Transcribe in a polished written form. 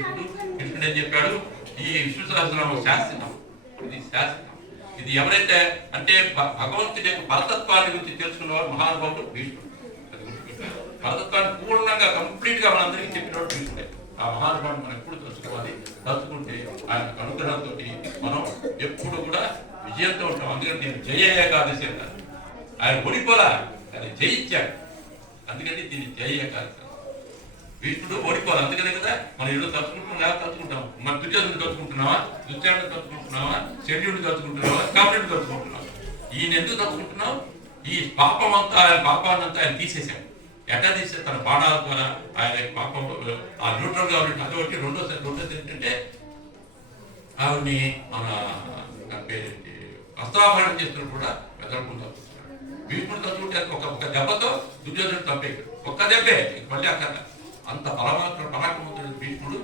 కృష్ణుడు. కృష్ణుడు ఏం చెప్పాడు, ఈ విష్ణు సహస్రనామం శాశ్వతం, ఇది శాశ్వతం. ఇది ఎవరైతే అంటే భగవంతుడి యొక్క పరతత్వాన్ని గురించి తెలుసుకున్నవాడు మహానుభావుడు భీష్ముడు. పరతత్వాన్ని పూర్ణంగా కంప్లీట్ గా మనందరికీ చెప్పినవాడు భీష్ముడే. ఆ మహానుభావుడు మనం ఎప్పుడు తెలుసుకోవాలి. తలుచుకుంటే ఆయన అనుగ్రహంతో మనం ఎప్పుడు కూడా విజయంతో ఉంటాం. అందుకని దీన్ని జయ ఏకాదశి అంటారు. ఆయన ఓడిపోలా, ఆయన జయించాడు. అందుకని దీన్ని జయ ఏకాదశి. భీష్ముడు ఓడిపోవాలి, అందుకనే కదా మనం ఏదో తలుచుకుంటున్నాం. తలుచుకుంటాం. మన దుర్యోధను తలుచుకుంటున్నావా, దుర్యోధను తలుచుకుంటున్నావా, శల్యుడిని తలుచుకుంటున్నావా, కౌరుడిని తలుచుకుంటున్నావా? ఈయన ఎందుకు తలుచుకుంటున్నావు? ఈ పాపం అంతా, ఆయన పాపాన్నంతా ఆయన తీసేశాడు. ఎట్లా తీసే తన బాణాల ద్వారా ఆయన పాపం ఆ న్యూట్రల్ గా ఉంటే అదొకటి. రెండోది ఏంటంటే ఆవిడ్ని మన పేరేంటి వస్త్రాభరణం చేస్తున్నప్పుడు కూడా పెద్దకుండా భీష్ముడు తలుచుకుంటే ఒక దెబ్బతో దుర్యోధనుడు తప్పేడు. ఒక్క దెబ్బే, మళ్ళీ అక్కడ అంత పరాక్రమవంతుడు భీష్ముడు.